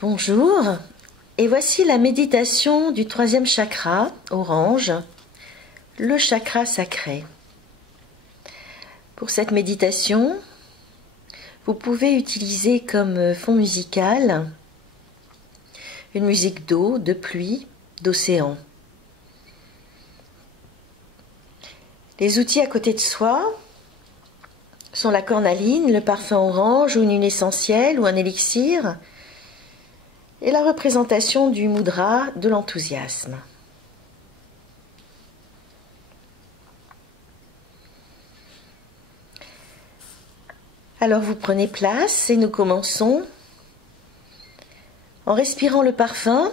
Bonjour, et voici la méditation du troisième chakra, orange, le chakra sacré. Pour cette méditation, vous pouvez utiliser comme fond musical une musique d'eau, de pluie, d'océan. Les outils à côté de soi sont la cornaline, le parfum orange ou une huile essentielle ou un élixir, et la représentation du mudra de l'enthousiasme. Alors vous prenez place et nous commençons en respirant le parfum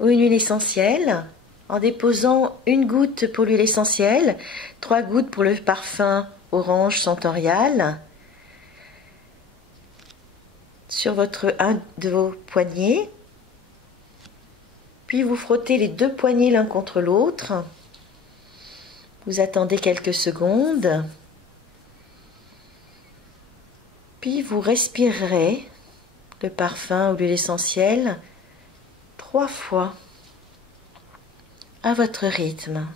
ou une huile essentielle, en déposant une goutte pour l'huile essentielle, 3 gouttes pour le parfum orange sensorial, sur un de vos poignets, puis vous frottez les 2 poignets l'un contre l'autre. Vous attendez quelques secondes, puis vous respirerez le parfum ou l'huile essentielle 3 fois à votre rythme.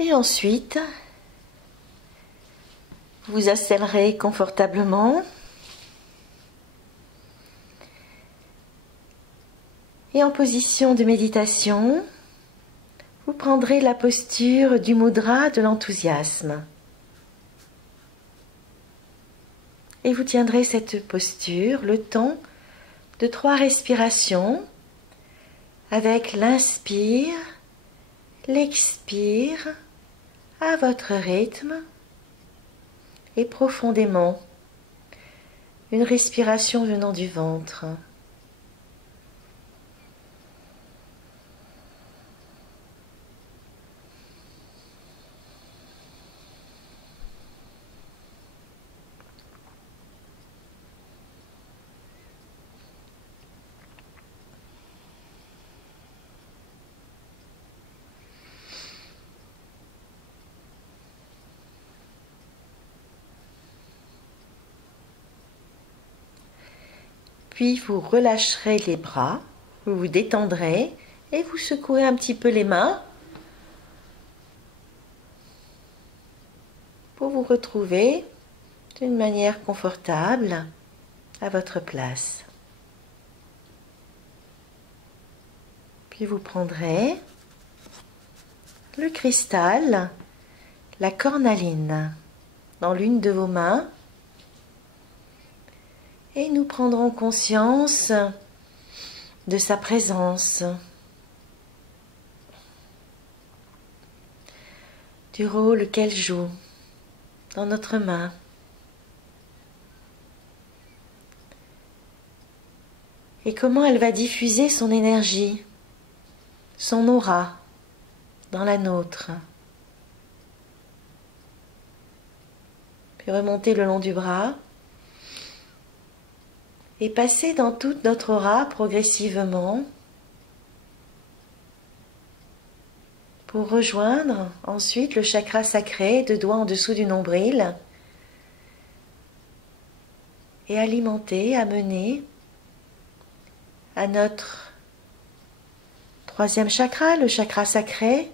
Et ensuite, vous vous installerez confortablement et en position de méditation, vous prendrez la posture du mudra de l'enthousiasme. Et vous tiendrez cette posture le temps de 3 respirations avec l'inspire, l'expire à votre rythme et profondément, une respiration venant du ventre. Puis vous relâcherez les bras, vous vous détendrez et vous secouez un petit peu les mains pour vous retrouver d'une manière confortable à votre place. Puis vous prendrez le cristal, la cornaline, dans l'une de vos mains. Et nous prendrons conscience de sa présence, du rôle qu'elle joue dans notre main. Et comment elle va diffuser son énergie, son aura dans la nôtre. Puis remonter le long du bras. Et passer dans toute notre aura progressivement pour rejoindre ensuite le chakra sacré, 2 doigts en dessous du nombril, et alimenter, amener à notre 3e chakra, le chakra sacré,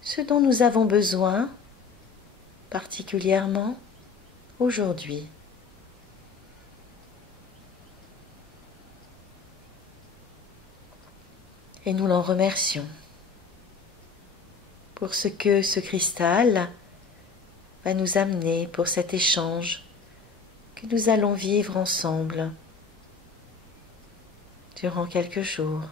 ce dont nous avons besoin particulièrement aujourd'hui. Et nous l'en remercions pour ce que ce cristal va nous amener pour cet échange que nous allons vivre ensemble durant quelques jours.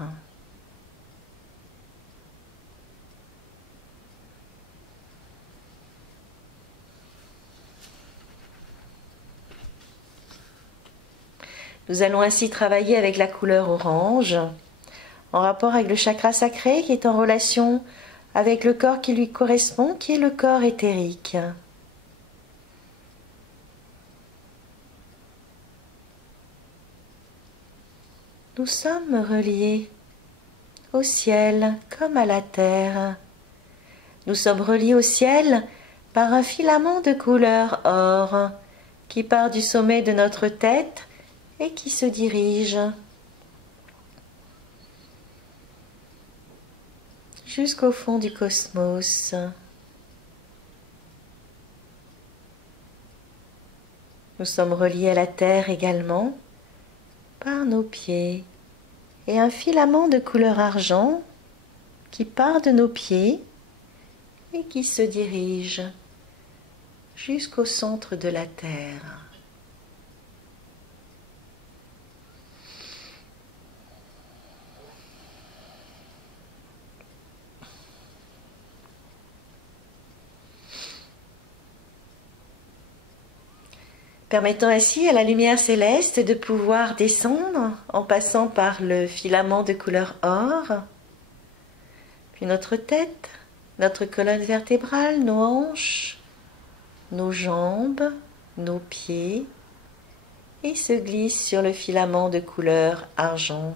Nous allons ainsi travailler avec la couleur orange, en rapport avec le chakra sacré qui est en relation avec le corps qui lui correspond, qui est le corps éthérique. Nous sommes reliés au ciel comme à la terre. Nous sommes reliés au ciel par un filament de couleur or qui part du sommet de notre tête et qui se dirige jusqu'au fond du cosmos. Nous sommes reliés à la terre également par nos pieds et un filament de couleur argent qui part de nos pieds et qui se dirige jusqu'au centre de la terre. Permettant ainsi à la lumière céleste de pouvoir descendre en passant par le filament de couleur or, puis notre tête, notre colonne vertébrale, nos hanches, nos jambes, nos pieds, et se glisse sur le filament de couleur argent.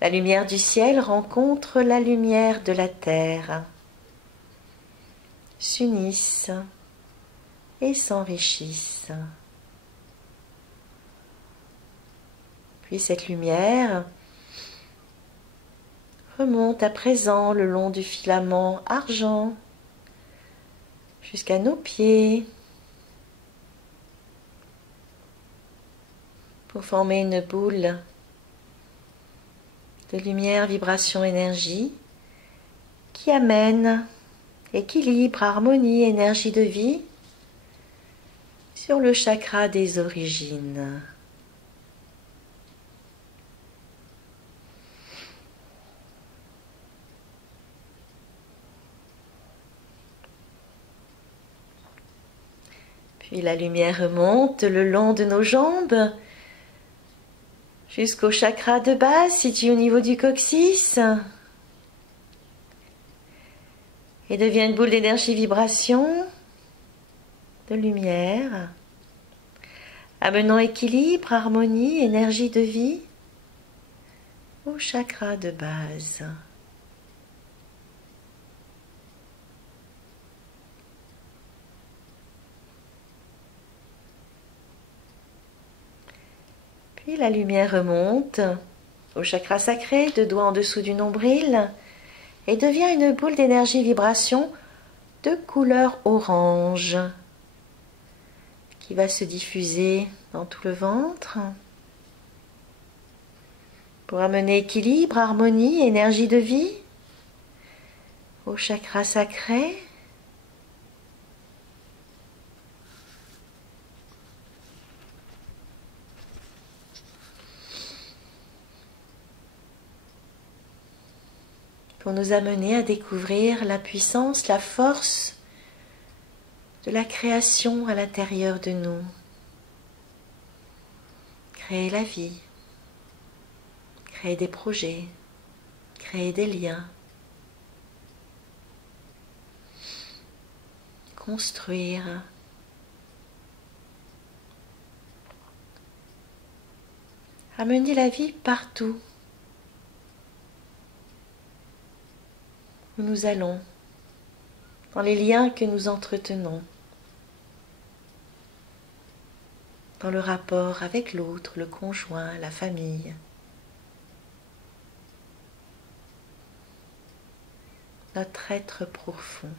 La lumière du ciel rencontre la lumière de la terre, s'unissent et s'enrichissent. Puis cette lumière remonte à présent le long du filament argent jusqu'à nos pieds pour former une boule de lumière, vibration, énergie qui amène équilibre, harmonie, énergie de vie sur le chakra des origines. Puis la lumière remonte le long de nos jambes jusqu'au chakra de base situé au niveau du coccyx et devient une boule d'énergie vibration, de lumière, amenant équilibre, harmonie, énergie de vie au chakra de base. Puis la lumière remonte au chakra sacré, 2 doigts en dessous du nombril, et devient une boule d'énergie vibration de couleur orange qui va se diffuser dans tout le ventre pour amener équilibre, harmonie, énergie de vie au chakra sacré. Pour nous amener à découvrir la puissance, la force de la création à l'intérieur de nous. Créer la vie, créer des projets, créer des liens, construire, amener la vie partout où nous allons, dans les liens que nous entretenons, dans le rapport avec l'autre, le conjoint, la famille. Notre être profond.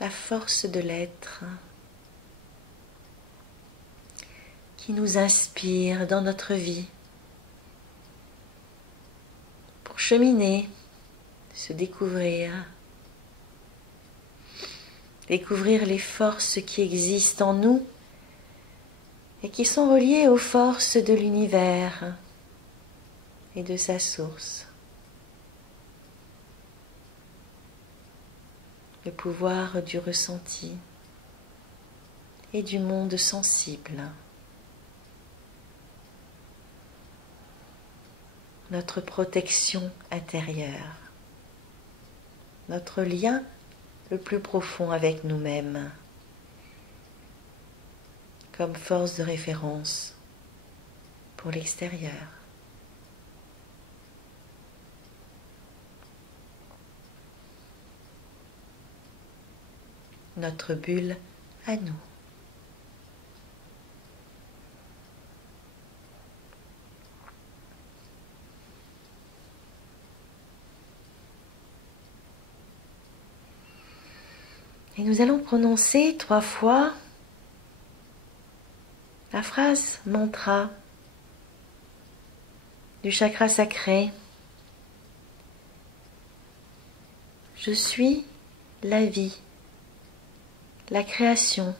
La force de l'être qui nous inspire dans notre vie pour cheminer, se découvrir, découvrir les forces qui existent en nous et qui sont reliées aux forces de l'univers et de sa source. Le pouvoir du ressenti et du monde sensible. notre protection intérieure, notre lien le plus profond avec nous-mêmes, comme force de référence pour l'extérieur. Notre bulle à nous. Et nous allons prononcer 3 fois la phrase mantra du chakra sacré. Je suis la vie, la création,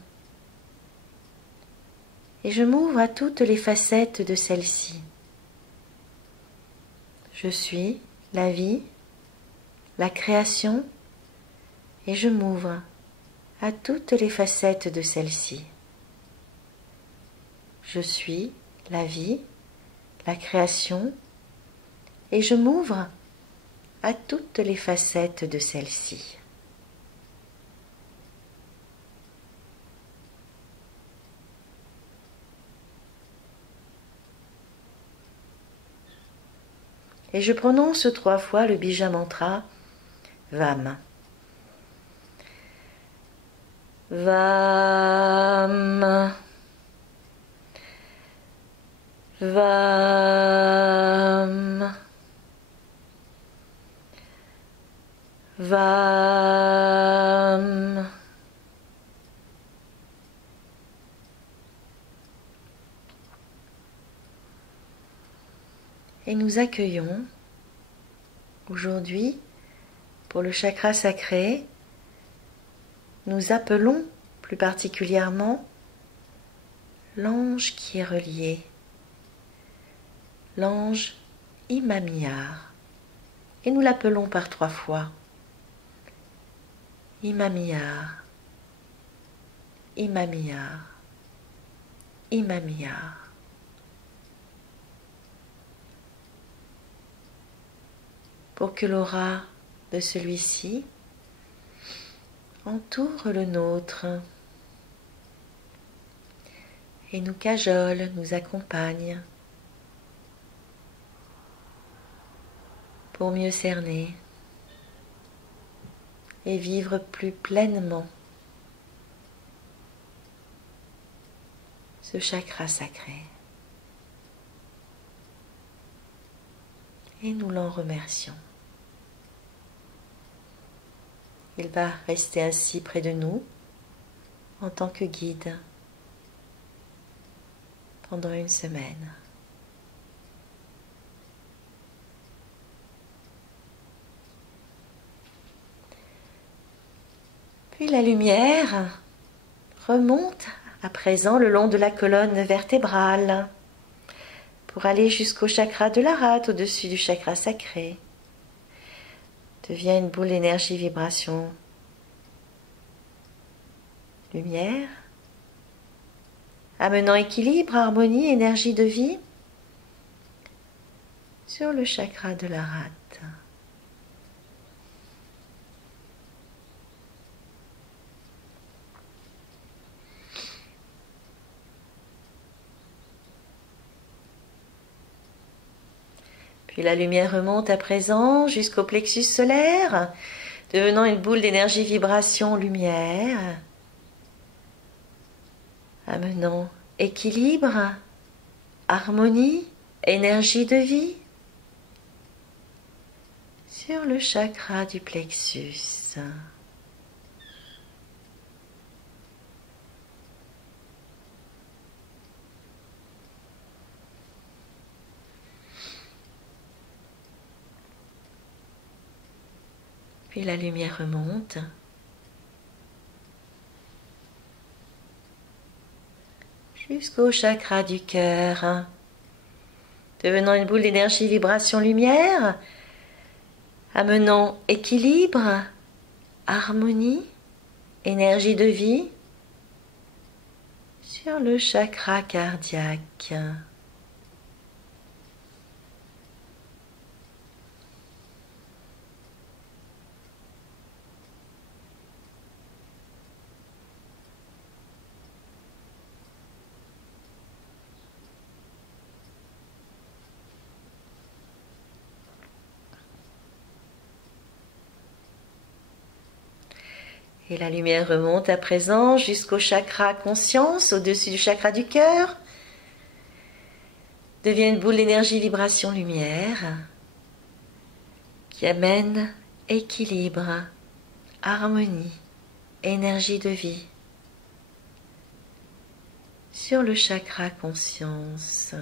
et je m'ouvre à toutes les facettes de celle-ci. Je suis la vie, la création, et je m'ouvre à toutes les facettes de celle-ci. Je suis la vie, la création, et je m'ouvre à toutes les facettes de celle-ci. Et je prononce 3 fois le bija mantra VAM. VAM. VAM. VAM. Et nous accueillons aujourd'hui, pour le chakra sacré, nous appelons plus particulièrement l'ange qui est relié, l'ange Imamiyar. Et nous l'appelons par 3 fois. Imamiyar, Imamiyar, Imamiyar. Pour que l'aura de celui-ci entoure le nôtre et nous cajole, nous accompagne pour mieux cerner et vivre plus pleinement ce chakra sacré. Et nous l'en remercions. Il va rester ainsi près de nous en tant que guide pendant 1 semaine. Puis la lumière remonte à présent le long de la colonne vertébrale pour aller jusqu'au chakra de la rate au-dessus du chakra sacré. Devient une boule d'énergie vibration. Lumière, amenant équilibre, harmonie, énergie de vie sur le chakra de la rate. Puis la lumière remonte à présent jusqu'au plexus solaire, devenant une boule d'énergie vibration lumière, amenant équilibre, harmonie, énergie de vie sur le chakra du plexus. Puis la lumière remonte jusqu'au chakra du cœur, devenant une boule d'énergie, vibration, lumière, amenant équilibre, harmonie, énergie de vie sur le chakra cardiaque. Et la lumière remonte à présent jusqu'au chakra conscience, au-dessus du chakra du cœur. Devient une boule d'énergie, vibration, lumière qui amène équilibre, harmonie, énergie de vie sur le chakra conscience.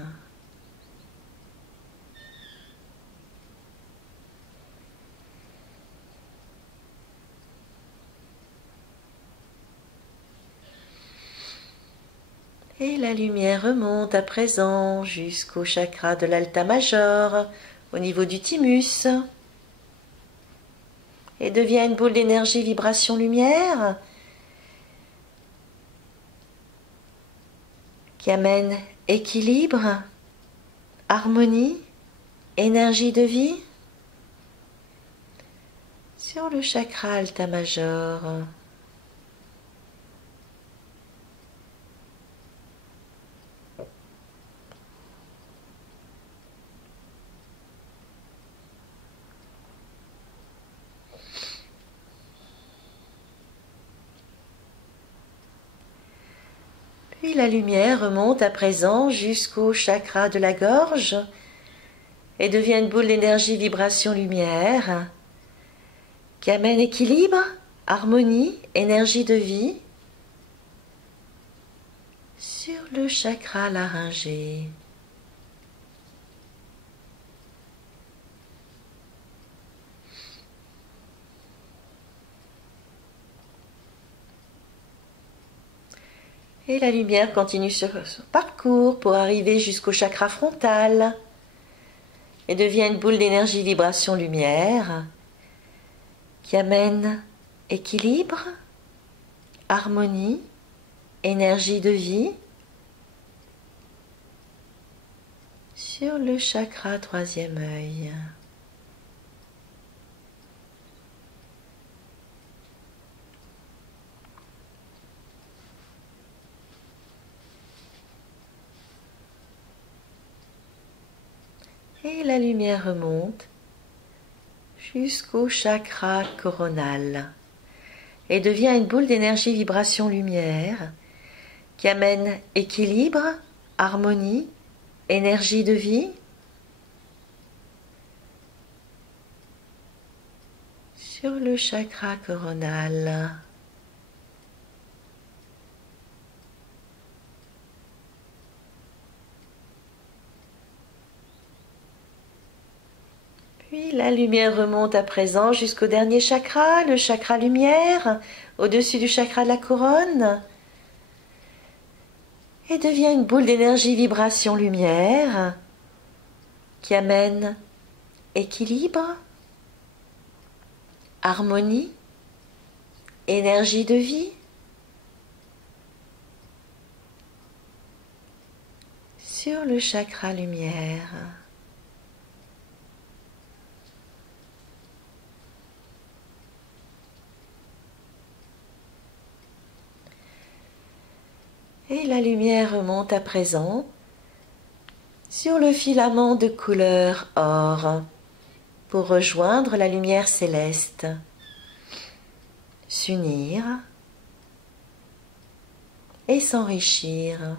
Et la lumière remonte à présent jusqu'au chakra de l'Alta Major, au niveau du thymus, et devient une boule d'énergie, vibration, lumière qui amène équilibre, harmonie, énergie de vie sur le chakra Alta Major. Puis la lumière remonte à présent jusqu'au chakra de la gorge et devient une boule d'énergie, vibration, lumière qui amène équilibre, harmonie, énergie de vie sur le chakra laryngé. Et la lumière continue sur son parcours pour arriver jusqu'au chakra frontal et devient une boule d'énergie, vibration, lumière qui amène équilibre, harmonie, énergie de vie sur le chakra troisième œil. Et la lumière remonte jusqu'au chakra coronal et devient une boule d'énergie, vibration, lumière qui amène équilibre, harmonie, énergie de vie sur le chakra coronal. Puis la lumière remonte à présent jusqu'au dernier chakra, le chakra lumière, au-dessus du chakra de la couronne, et devient une boule d'énergie, vibration, lumière qui amène équilibre, harmonie, énergie de vie sur le chakra lumière. Et la lumière remonte à présent sur le filament de couleur or pour rejoindre la lumière céleste, s'unir et s'enrichir.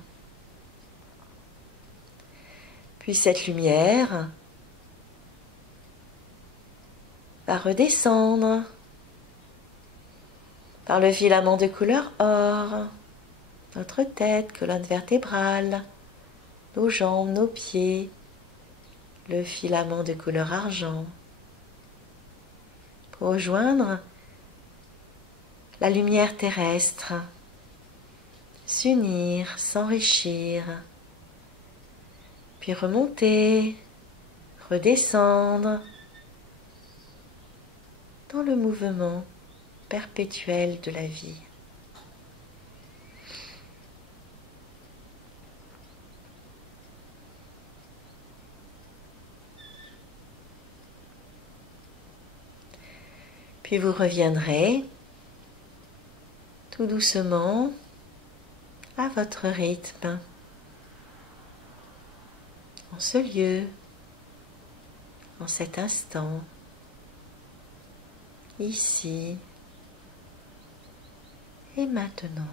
Puis cette lumière va redescendre par le filament de couleur or, notre tête, colonne vertébrale, nos jambes, nos pieds, le filament de couleur argent, pour rejoindre la lumière terrestre, s'unir, s'enrichir, puis remonter, redescendre dans le mouvement perpétuel de la vie. Puis vous reviendrez tout doucement à votre rythme, en ce lieu, en cet instant, ici, Et maintenant,